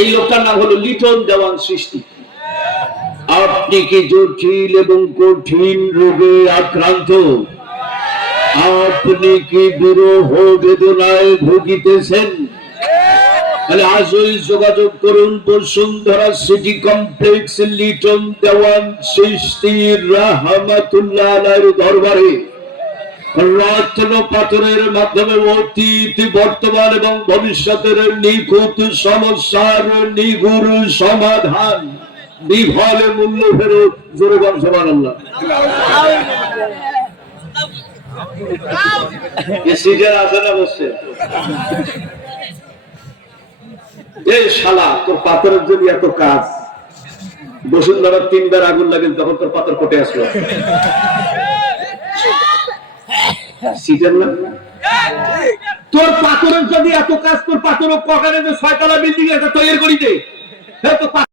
এই লোকটার নাম হলো লিটন দেওয়ান সৃষ্টি। আপনি কি জটিল এবং কঠিন রোগে আক্রান্ত? আপনি কি বিরহ বেদনায় ভুগিতেছেন? তাহলে আজই যোগাযোগ করুন বসুন্ধরা সিটি কমপ্লেক্স লিটন দেওয়ান সৃষ্টি রাহমাতুল্লাহ আলাইহির দরবারে। রত্ন পাথরের মাধ্যমে অতীত, বর্তমান এবং ভবিষ্যতের নিখুঁত সমস্যার নিগুড় সমাধান, বিফল মূল্য ফেরত। জোরে বল সুবহানাল্লাহ। সিটার আছে না বসছে? এই শালা, তোর পাথরের জন্য এত কাজ, বসুন্ধরার 3 বার আগুন লাগে তখন তোর পাথর কোটে আসলো। সিটার না তোর পাথরের যদি এত কাজ, তোর পাথর কখানে 6 তলা বিল্ডিং একটা তৈরি করিতে।